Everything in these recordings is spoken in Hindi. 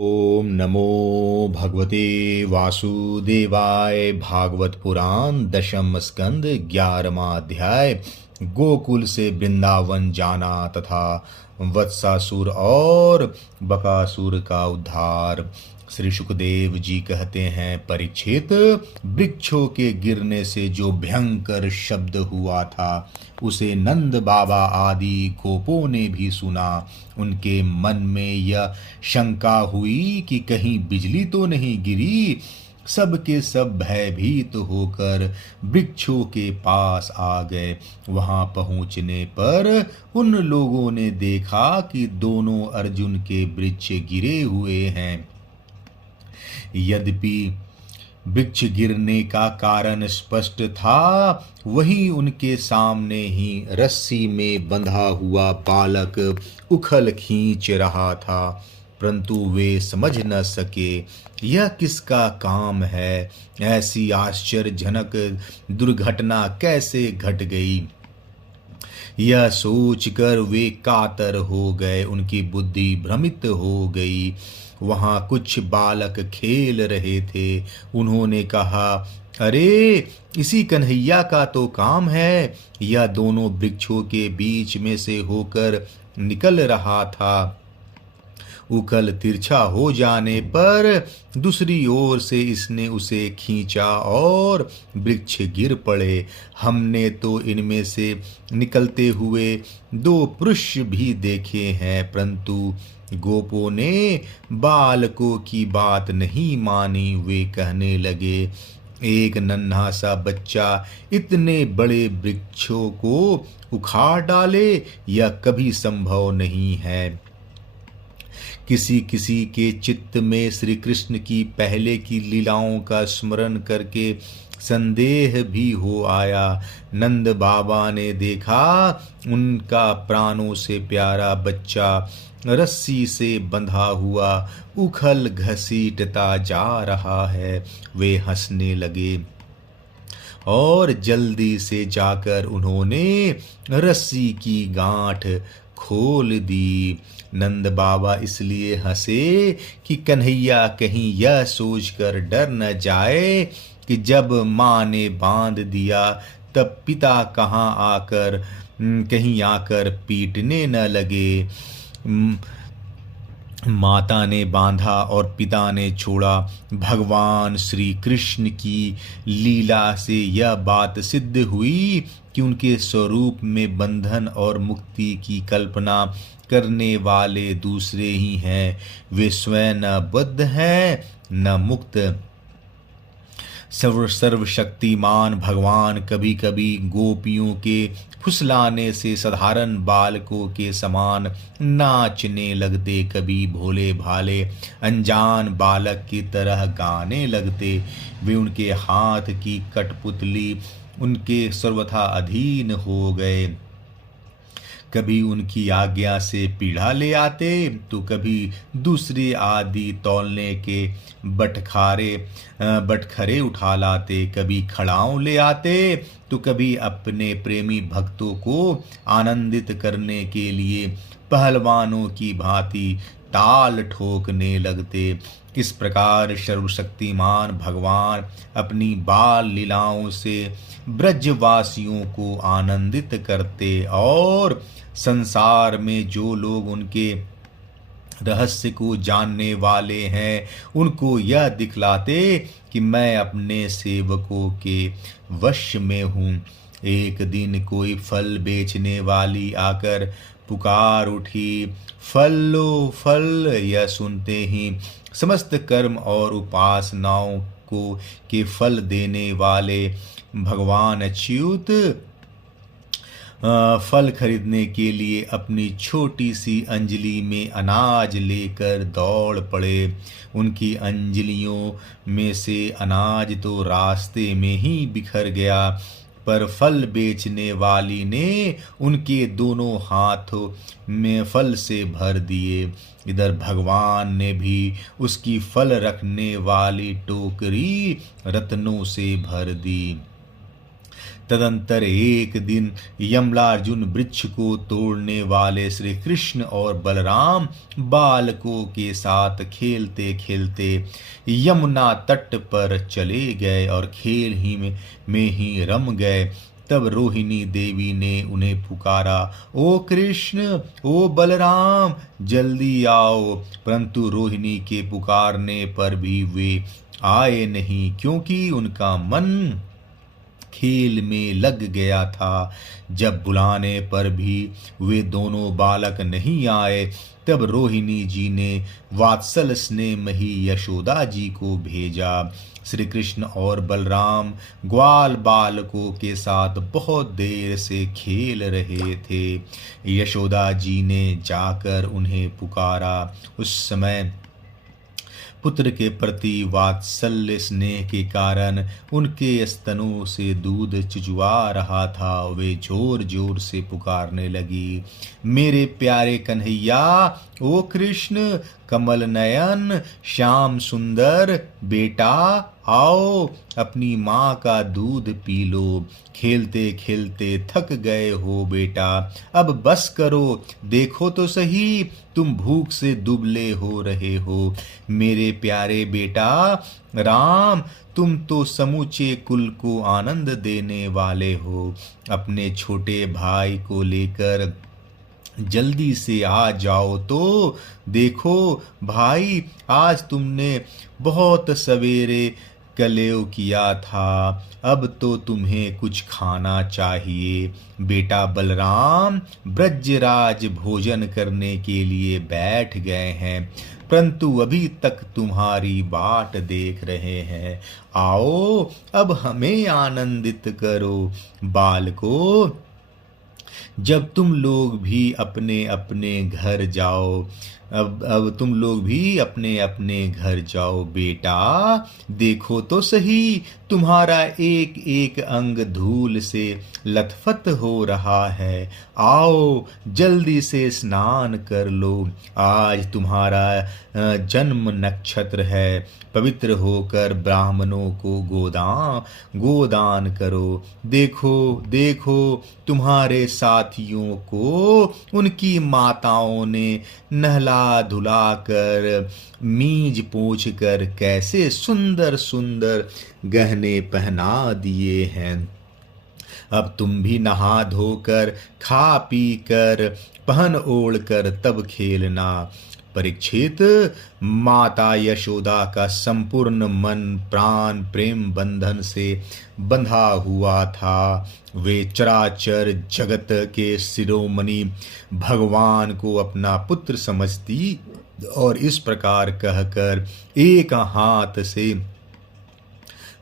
ओम नमो भगवते वासुदेवाय। भागवत पुराण दशम स्कंद 11वां अध्याय। गोकुल से वृंदावन जाना तथा वत्सासुर और बकासुर का उद्धार। श्री सुखदेव जी कहते हैं, परीक्षित, वृक्षों के गिरने से जो भयंकर शब्द हुआ था उसे नंद बाबा आदि गोपों ने भी सुना। उनके मन में यह शंका हुई कि कहीं बिजली तो नहीं गिरी। सब के सब भयभीत होकर वृक्षों के पास आ गए। वहां पहुंचने पर उन लोगों ने देखा कि दोनों अर्जुन के वृक्ष गिरे हुए हैं। यद्यपि वृक्ष गिरने का कारण स्पष्ट था, वही उनके सामने ही रस्सी में बंधा हुआ बालक उखल खींच रहा था, परंतु वे समझ न सके यह किसका काम है। ऐसी आश्चर्यजनक दुर्घटना कैसे घट गई, यह सोचकर वे कातर हो गए। उनकी बुद्धि भ्रमित हो गई। वहां कुछ बालक खेल रहे थे। उन्होंने कहा, अरे, इसी कन्हैया का तो काम है। यह दोनों वृक्षों के बीच में से होकर निकल रहा था। उखल तिरछा हो जाने पर दूसरी ओर से इसने उसे खींचा और वृक्ष गिर पड़े। हमने तो इनमें से निकलते हुए दो पुरुष भी देखे हैं, परंतु गोपों ने बालकों की बात नहीं मानी। वे कहने लगे, एक नन्हा सा बच्चा इतने बड़े वृक्षों को उखाड़ डाले, यह कभी संभव नहीं है। किसी किसी के चित्त में श्री कृष्ण की पहले की लीलाओं का स्मरण करके संदेह भी हो आया। नंद बाबा ने देखा उनका प्राणों से प्यारा बच्चा रस्सी से बंधा हुआ उखल घसीटता जा रहा है। वे हंसने लगे और जल्दी से जाकर उन्होंने रस्सी की गांठ खोल दी। नंद बाबा इसलिए हंसे कि कन्हैया कहीं यह सोचकर डर न जाए कि जब माँ ने बांध दिया तब पिता कहीं आकर पीटने न लगे। माता ने बांधा और पिता ने छोड़ा। भगवान श्री कृष्ण की लीला से यह बात सिद्ध हुई कि उनके स्वरूप में बंधन और मुक्ति की कल्पना करने वाले दूसरे ही हैं। वे स्वयं न बद्ध हैं न मुक्त। सर्वशक्तिमान भगवान कभी कभी गोपियों के फुसलाने से साधारण बालकों के समान नाचने लगते, कभी भोले भाले अनजान बालक की तरह गाने लगते। वे उनके हाथ की कठपुतली उनके सर्वथा अधीन हो गए। कभी उनकी आज्ञा से पीढ़ा ले आते तो कभी दूसरे आदि तौलने के बटखरे उठा लाते। कभी खड़ाऊं ले आते तो कभी अपने प्रेमी भक्तों को आनंदित करने के लिए पहलवानों की भांति ताल ठोकने लगते। इस प्रकार सर्वशक्तिमान भगवान अपनी बाल लीलाओं से ब्रजवासियों को आनंदित करते और संसार में जो लोग उनके रहस्य को जानने वाले हैं उनको यह दिखलाते कि मैं अपने सेवकों के वश में हूँ। एक दिन कोई फल बेचने वाली आकर पुकार उठी, फल लो फल। यह सुनते ही समस्त कर्म और उपासनाओं को के फल देने वाले भगवान अच्युत फल खरीदने के लिए अपनी छोटी सी अंजलि में अनाज लेकर दौड़ पड़े। उनकी अंजलियों में से अनाज तो रास्ते में ही बिखर गया, पर फल बेचने वाली ने उनके दोनों हाथों में फल से भर दिए। इधर भगवान ने भी उसकी फल रखने वाली टोकरी रत्नों से भर दी। तदंतर एक दिन यमलार्जुन वृक्ष को तोड़ने वाले श्री कृष्ण और बलराम बालकों के साथ खेलते खेलते यमुना तट पर चले गए और खेल ही में ही रम गए। तब रोहिणी देवी ने उन्हें पुकारा, ओ कृष्ण, ओ बलराम, जल्दी आओ। परंतु रोहिणी के पुकारने पर भी वे आए नहीं, क्योंकि उनका मन खेल में लग गया था। जब बुलाने पर भी वे दोनों बालक नहीं आए, तब रोहिणी जी ने वात्सल स्नेहमयी यशोदा जी को भेजा। श्री कृष्ण और बलराम ग्वाल बालकों के साथ बहुत देर से खेल रहे थे। यशोदा जी ने जाकर उन्हें पुकारा। उस समय पुत्र के प्रति वात्सल्य स्नेह के कारण उनके स्तनों से दूध चुचवा रहा था। वे जोर जोर से पुकारने लगी, मेरे प्यारे कन्हैया, ओ कृष्ण, कमल नयन, श्याम सुंदर, बेटा आओ, अपनी माँ का दूध पी लो। खेलते खेलते थक गए हो बेटा, अब बस करो। देखो तो सही, तुम भूख से दुबले हो रहे हो। मेरे प्यारे बेटा राम, तुम तो समूचे कुल को आनंद देने वाले हो। अपने छोटे भाई को लेकर जल्दी से आ जाओ तो। देखो भाई, आज तुमने बहुत सवेरे कलेव किया था, अब तो तुम्हें कुछ खाना चाहिए। बेटा बलराम ब्रजराज भोजन करने के लिए बैठ गए हैं, परंतु अभी तक तुम्हारी बाट देख रहे हैं। आओ, अब हमें आनंदित करो। बालको, जब तुम लोग भी अपने अपने घर जाओ, अब तुम लोग भी अपने अपने घर जाओ। बेटा देखो तो सही, तुम्हारा एक एक अंग धूल से लथपथ हो रहा है। आओ जल्दी से स्नान कर लो। आज तुम्हारा जन्म नक्षत्र है। पवित्र होकर ब्राह्मणों को गोदान करो। देखो देखो, तुम्हारे साथियों को उनकी माताओं ने नहला धुला कर, मीज पोंछ कर कैसे सुंदर सुंदर गहने पहना दिए हैं। अब तुम भी नहा धोकर, खा पी कर, पहन ओढ़ कर तब खेलना। परीक्षित, माता यशोदा का संपूर्ण मन प्राण प्रेम बंधन से बंधा हुआ था। वे चराचर जगत के शिरोमणि भगवान को अपना पुत्र समझती और इस प्रकार कहकर एक हाथ से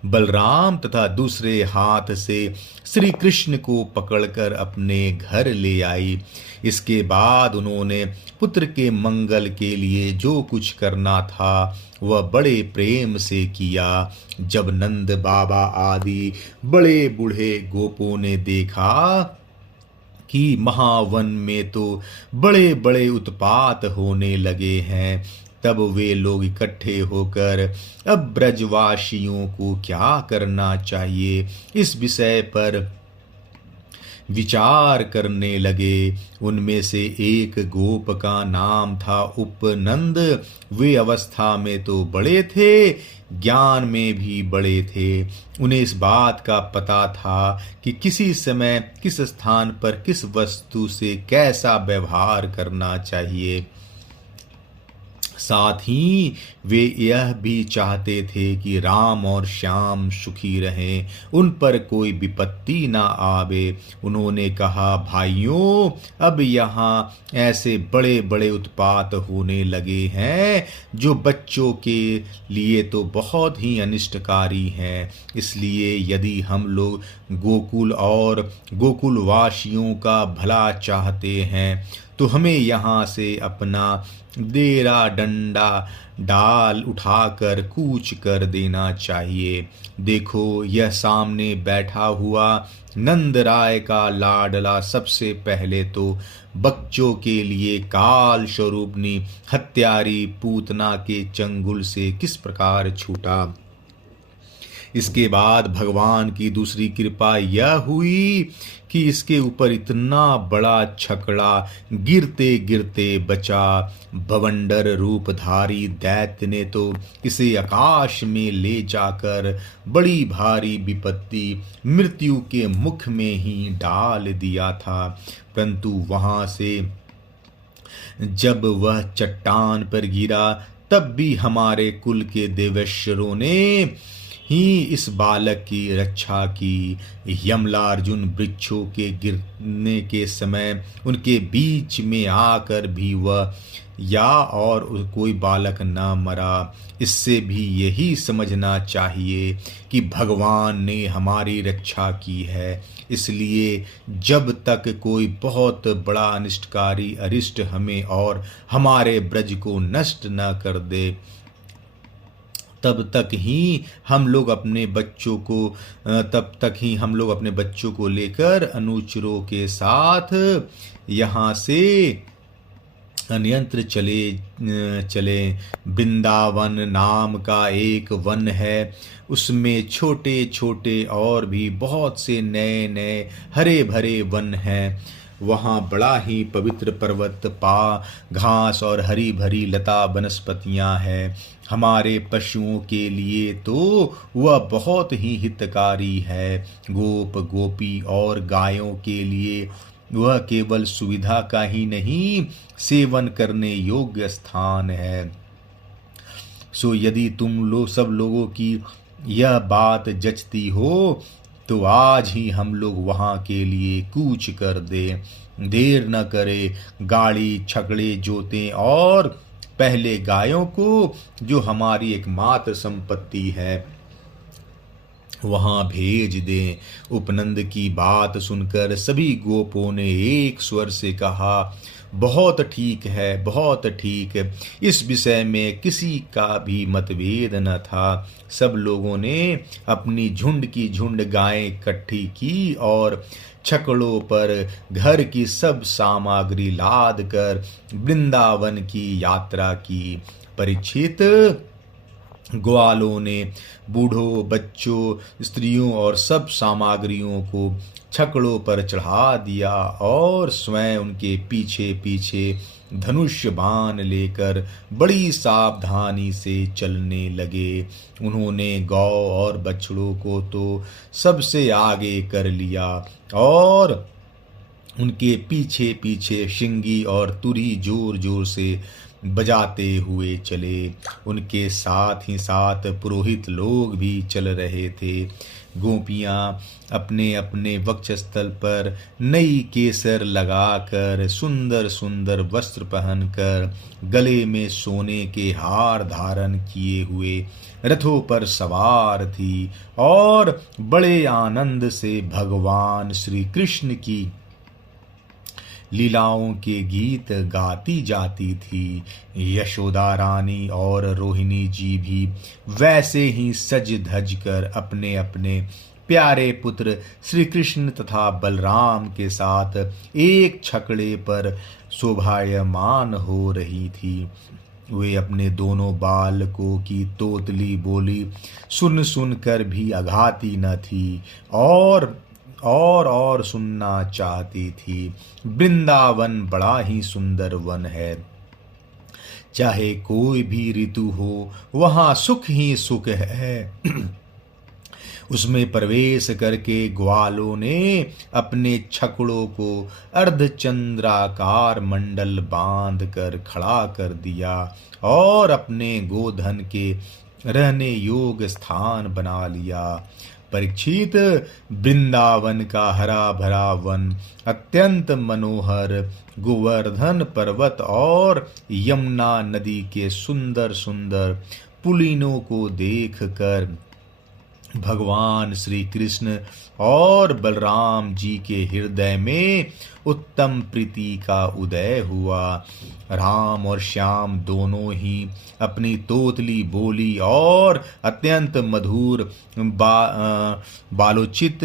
बलराम तथा दूसरे हाथ से श्री कृष्ण को पकड़कर अपने घर ले आई। इसके बाद उन्होंने पुत्र के मंगल के लिए जो कुछ करना था वह बड़े प्रेम से किया। जब नंद बाबा आदि बड़े बूढ़े गोपों ने देखा कि महावन में तो बड़े बड़े उत्पात होने लगे हैं, तब वे लोग इकट्ठे होकर अब ब्रजवासियों को क्या करना चाहिए इस विषय पर विचार करने लगे। उनमें से एक गोप का नाम था उपनंद। वे अवस्था में तो बड़े थे, ज्ञान में भी बड़े थे। उन्हें इस बात का पता था कि किसी समय किस स्थान पर किस वस्तु से कैसा व्यवहार करना चाहिए। साथ ही वे यह भी चाहते थे कि राम और श्याम सुखी रहें, उन पर कोई विपत्ति ना आवे। उन्होंने कहा, भाइयों, अब यहाँ ऐसे बड़े बड़े उत्पात होने लगे हैं जो बच्चों के लिए तो बहुत ही अनिष्टकारी हैं। इसलिए यदि हम लोग गोकुल और गोकुलवासियों का भला चाहते हैं तो हमें यहाँ से अपना डेरा डंडा डाल उठाकर कूच कर देना चाहिए। देखो, यह सामने बैठा हुआ नंद राय का लाडला सबसे पहले तो बच्चों के लिए काल स्वरूपनी हत्यारी पूतना के चंगुल से किस प्रकार छूटा। इसके बाद भगवान की दूसरी कृपा यह हुई कि इसके ऊपर इतना बड़ा छकड़ा गिरते गिरते बचा। बवंडर रूपधारी दैत्य ने तो इसे आकाश में ले जाकर बड़ी भारी विपत्ति मृत्यु के मुख में ही डाल दिया था। परंतु वहां से जब वह चट्टान पर गिरा तब भी हमारे कुल के देवेश्वरों ने ही इस बालक की रक्षा की। यमलार्जुन वृक्षों के गिरने के समय उनके बीच में आकर भी वह या और कोई बालक न मरा। इससे भी यही समझना चाहिए कि भगवान ने हमारी रक्षा की है। इसलिए जब तक कोई बहुत बड़ा अनिष्टकारी अरिष्ट हमें और हमारे ब्रज को नष्ट न कर दे, तब तक ही हम लोग अपने बच्चों को लेकर अनुचरों के साथ यहाँ से अन्यंत्र चले। वृंदावन नाम का एक वन है, उसमें छोटे छोटे और भी बहुत से नए नए हरे भरे वन हैं। वहाँ बड़ा ही पवित्र पर्वत घास और हरी भरी लता वनस्पतियाँ हैं। हमारे पशुओं के लिए तो वह बहुत ही हितकारी है। गोप गोपी और गायों के लिए वह केवल सुविधा का ही नहीं, सेवन करने योग्य स्थान है। सो यदि तुम सब लोगों की यह बात जचती हो तो आज ही हम लोग वहाँ के लिए कूच कर दें। देर न करे, गाड़ी छकड़े जोतें और पहले गायों को, जो हमारी एकमात्र संपत्ति है, वहां भेज दें। उपनंद की बात सुनकर सभी गोपों ने एक स्वर से कहा, बहुत ठीक है, बहुत ठीक। इस विषय में किसी का भी मतभेद न था। सब लोगों ने अपनी झुंड की झुंड गायें इकट्ठी की और छकड़ों पर घर की सब सामग्री लाद कर वृंदावन की यात्रा की। परीक्षित, ग्वालों ने बूढ़ों, बच्चों, स्त्रियों और सब सामग्रियों को छकड़ों पर चढ़ा दिया और स्वयं उनके पीछे पीछे धनुष बाण लेकर बड़ी सावधानी से चलने लगे। उन्होंने गौ और बछड़ों को तो सबसे आगे कर लिया और उनके पीछे पीछे शिंगी और तुरी जोर जोर से बजाते हुए चले। उनके साथ ही साथ पुरोहित लोग भी चल रहे थे। गोपियाँ अपने अपने वक्षस्थल पर नई केसर लगाकर, सुंदर सुंदर वस्त्र पहनकर, गले में सोने के हार धारण किए हुए रथों पर सवार थी और बड़े आनंद से भगवान श्री कृष्ण की लीलाओं के गीत गाती जाती थी। यशोदा रानी और रोहिणी जी भी वैसे ही सज धज कर अपने अपने प्यारे पुत्र श्री कृष्ण तथा बलराम के साथ एक छकड़े पर शोभायमान हो रही थी। वे अपने दोनों बालकों की तोतली बोली सुन सुन कर भी अघाती न थी और सुनना चाहती थी। वृंदावन बड़ा ही सुंदर वन है। चाहे कोई भी ऋतु हो, वहाँ सुख ही सुख है। उसमें प्रवेश करके ग्वालों ने अपने छकड़ों को अर्धचंद्राकार मंडल बांध कर खड़ा कर दिया और अपने गोधन के रहने योग्य स्थान बना लिया। परीक्षित, वृंदावन का हरा भरा वन अत्यंत मनोहर, गोवर्धन पर्वत और यमुना नदी के सुंदर सुंदर पुलिनों को देखकर भगवान श्री कृष्ण और बलराम जी के हृदय में उत्तम प्रीति का उदय हुआ। राम और श्याम दोनों ही अपनी तोतली बोली और अत्यंत मधुर बालोचित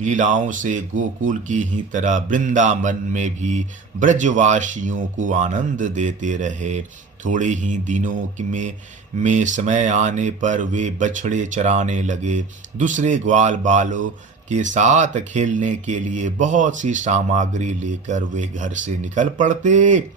लीलाओं से गोकुल की ही तरह वृंदावन में भी ब्रजवासियों को आनंद देते रहे। थोड़े ही दिनों में समय आने पर वे बछड़े चराने लगे। दूसरे ग्वाल बालों के साथ खेलने के लिए बहुत सी सामग्री लेकर वे घर से निकल पड़ते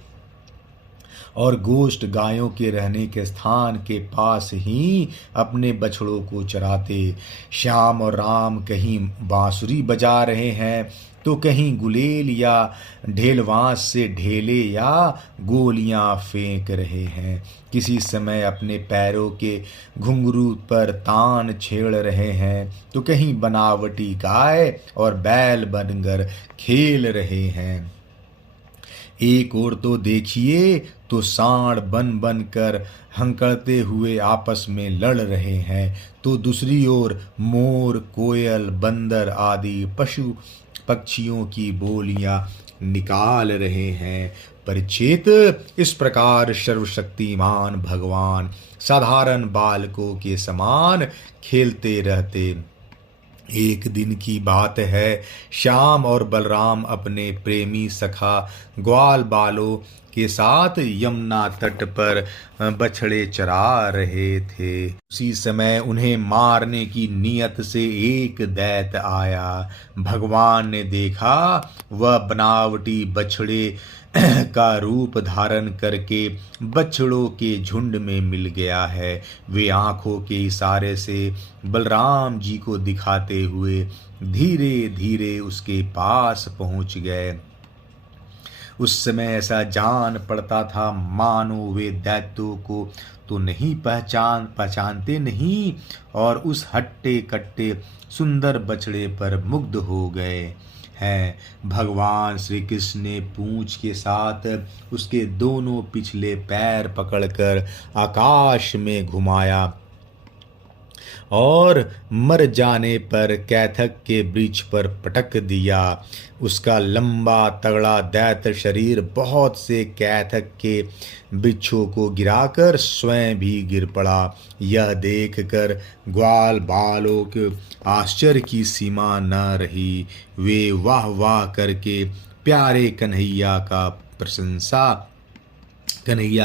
और गोष्ठ गायों के रहने के स्थान के पास ही अपने बछड़ों को चराते। श्याम और राम कहीं बांसुरी बजा रहे हैं तो कहीं गुलेल या ढेलवांस से ढेले या गोलियां फेंक रहे हैं। किसी समय अपने पैरों के घुंघरू पर तान छेड़ रहे हैं तो कहीं बनावटी गाय और बैल बनकर खेल रहे हैं। एक ओर तो देखिए तो सांड बन बन कर हंकड़ते हुए आपस में लड़ रहे हैं, तो दूसरी ओर मोर, कोयल, बंदर आदि पशु पक्षियों की बोलियां निकाल रहे हैं। परिचित इस प्रकार सर्वशक्तिमान भगवान साधारण बालकों के समान खेलते रहते। एक दिन की बात है, श्याम और बलराम अपने प्रेमी सखा ग्वाल बालों के साथ यमुना तट पर बछड़े चरा रहे थे। उसी समय उन्हें मारने की नियत से एक दैत्य आया। भगवान ने देखा वह बनावटी बछड़े का रूप धारण करके बछड़ों के झुंड में मिल गया है। वे आंखों के इशारे से बलराम जी को दिखाते हुए धीरे धीरे उसके पास पहुंच गए। उस समय ऐसा जान पड़ता था मानो वे दैत्यों को तो नहीं पहचानते नहीं और उस हट्टे कट्टे सुंदर बछड़े पर मुग्ध हो गए हैं। भगवान श्री कृष्ण ने पूंछ के साथ उसके दोनों पिछले पैर पकड़कर आकाश में घुमाया और मर जाने पर कैथक के वृक्ष पर पटक दिया। उसका लंबा तगड़ा दैत्य शरीर बहुत से कैथक के वृक्षों को गिराकर स्वयं भी गिर पड़ा। यह देखकर ग्वाल बालों के आश्चर्य की सीमा न रही। वे वाह वाह करके प्यारे कन्हैया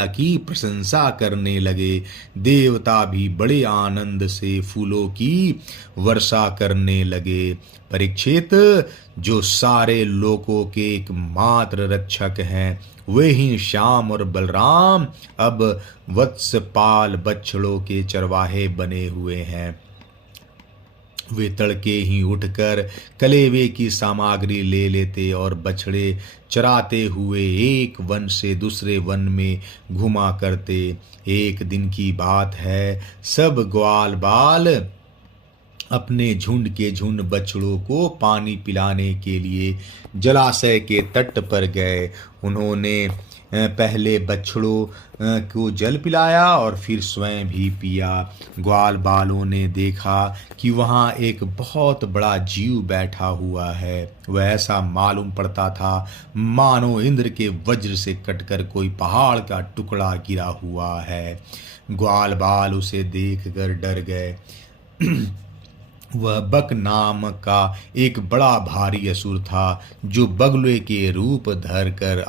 की प्रशंसा करने लगे। देवता भी बड़े आनंद से फूलों की वर्षा करने लगे। परीक्षित, जो सारे लोकों के एकमात्र रक्षक हैं, वे ही श्याम और बलराम अब वत्सपाल बछड़ों के चरवाहे बने हुए हैं। वे तड़के ही उठकर कलेवे की सामग्री ले लेते और बछड़े चराते हुए एक वन से दूसरे वन में घुमा करते। एक दिन की बात है, सब ग्वाल बाल अपने झुंड के झुंड बछड़ों को पानी पिलाने के लिए जलाशय के तट पर गए। उन्होंने पहले बछड़ों को जल पिलाया और फिर स्वयं भी पिया। ग्वाल बालों ने देखा कि वहाँ एक बहुत बड़ा जीव बैठा हुआ है। वह ऐसा मालूम पड़ता था मानो इंद्र के वज्र से कटकर कोई पहाड़ का टुकड़ा गिरा हुआ है। ग्वाल बाल उसे देखकर डर गए। वह बक नाम का एक बड़ा भारी असुर था जो बगुले के रूप धर कर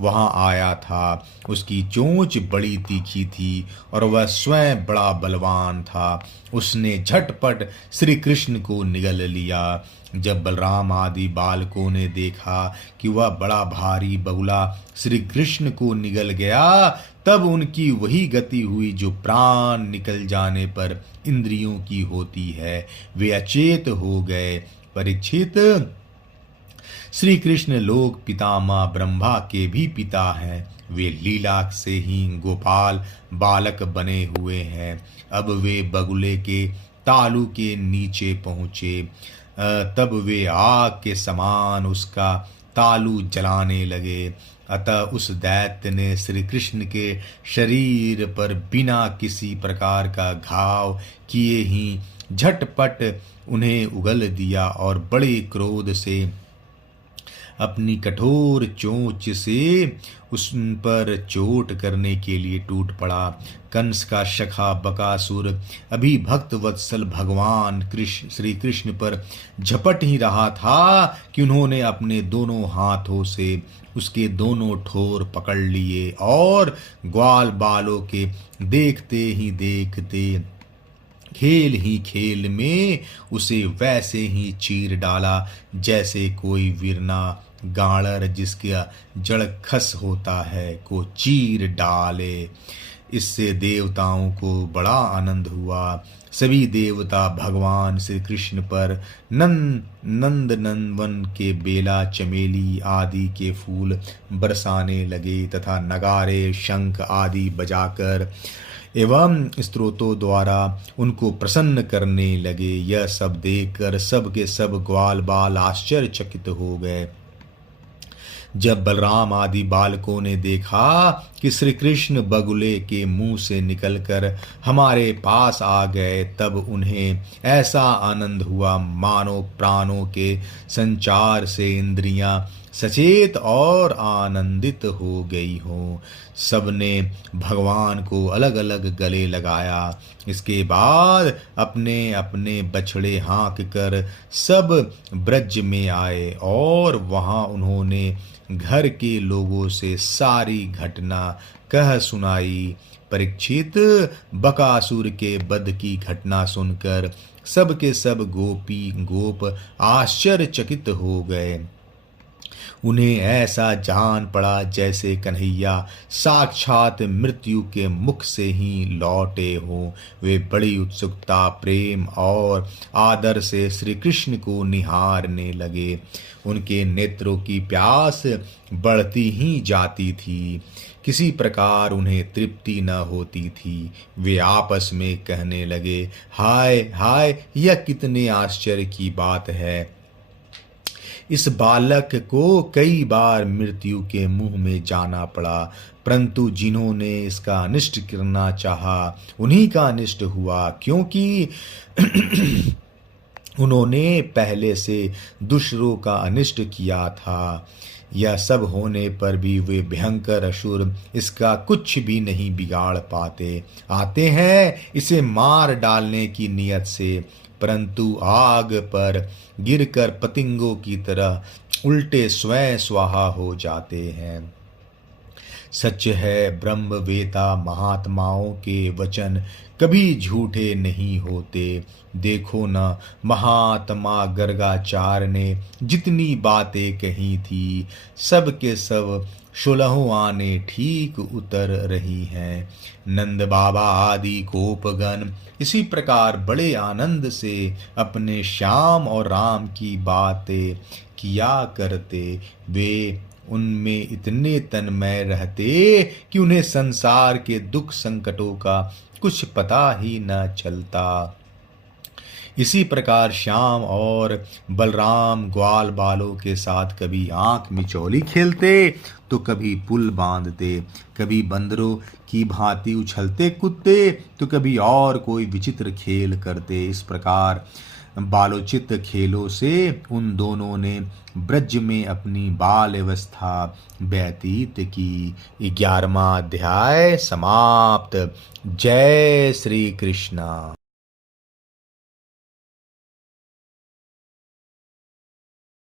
वहां आया था। उसकी चोंच बड़ी तीखी थी और वह स्वयं बड़ा बलवान था। उसने झटपट श्री कृष्ण को निगल लिया। जब बलराम आदि बालकों ने देखा कि वह बड़ा भारी बगुला श्री कृष्ण को निगल गया, तब उनकी वही गति हुई जो प्राण निकल जाने पर इंद्रियों की होती है। वे अचेत हो गए। परीक्षित, श्री कृष्ण लोक पितामह ब्रह्मा के भी पिता हैं। वे लीला से ही गोपाल बालक बने हुए हैं। अब वे बगुले के तालू के नीचे पहुँचे। तब वे आग के समान उसका तालू जलाने लगे। अतः उस दैत्य ने श्री कृष्ण के शरीर पर बिना किसी प्रकार का घाव किए ही झटपट उन्हें उगल दिया और बड़े क्रोध से अपनी कठोर चोंच से उस पर चोट करने के लिए टूट पड़ा। कंस का सखा बकासुर अभी भक्त वत्सल भगवान श्री कृष्ण पर झपट ही रहा था कि उन्होंने अपने दोनों हाथों से उसके दोनों ठोर पकड़ लिए और ग्वाल बालों के देखते ही देखते खेल ही खेल में उसे वैसे ही चीर डाला जैसे कोई वीरना गाड़र जिसका जड़ खस होता है को चीर डाले। इससे देवताओं को बड़ा आनंद हुआ। सभी देवता भगवान श्री कृष्ण पर नंदनवन के बेला चमेली आदि के फूल बरसाने लगे तथा नगारे शंख आदि बजाकर एवं स्तोत्रों द्वारा उनको प्रसन्न करने लगे। यह सब देखकर सब के सब ग्वाल बाल आश्चर्यचकित हो गए। जब बलराम आदि बालकों ने देखा कि श्री कृष्ण बगुले के मुंह से निकलकर हमारे पास आ गए, तब उन्हें ऐसा आनंद हुआ मानो प्राणों के संचार से इंद्रियां सचेत और आनंदित हो गई हो। सबने भगवान को अलग अलग गले लगाया। इसके बाद अपने अपने बछड़े हाँक कर सब ब्रज में आए और वहां उन्होंने घर के लोगों से सारी घटना कह सुनाई। परीक्षित बकासुर के वध की घटना सुनकर सब के सब गोपी गोप आश्चर्यचकित हो गए। उन्हें ऐसा जान पड़ा जैसे कन्हैया साक्षात मृत्यु के मुख से ही लौटे हों। वे बड़ी उत्सुकता प्रेम और आदर से श्री कृष्ण को निहारने लगे। उनके नेत्रों की प्यास बढ़ती ही जाती थी। किसी प्रकार उन्हें तृप्ति न होती थी। वे आपस में कहने लगे, हाय हाय, यह कितने आश्चर्य की बात है। इस बालक को कई बार मृत्यु के मुंह में जाना पड़ा, परंतु जिन्होंने इसका अनिष्ट करना चाहा उन्हीं का अनिष्ट हुआ, क्योंकि उन्होंने पहले से दूसरों का अनिष्ट किया था। यह सब होने पर भी वे भयंकर असुर इसका कुछ भी नहीं बिगाड़ पाते। आते हैं इसे मार डालने की नियत से, परंतु आग पर गिरकर पतंगों की तरह उल्टे स्वयं स्वाहा हो जाते हैं। सच है, ब्रह्मवेता महात्माओं के वचन कभी झूठे नहीं होते। देखो न, महात्मा गर्गाचार्य ने जितनी बातें कही थी सब के सब 16 आने ठीक उतर रही हैं। नंद बाबा आदि गोपगण इसी प्रकार बड़े आनंद से अपने श्याम और राम की बातें किया करते। वे उनमें इतने तन्मय रहते कि उन्हें संसार के दुख संकटों का कुछ पता ही न चलता। इसी प्रकार श्याम और बलराम ग्वाल बालों के साथ कभी आंख मिचौली खेलते तो कभी पुल बांधते, कभी बंदरों की भांति उछलते कूदते तो कभी और कोई विचित्र खेल करते। इस प्रकार बालोचित खेलों से उन दोनों ने ब्रज में अपनी बाल अवस्था व्यतीत की। 11वां अध्याय समाप्त। जय श्री कृष्ण।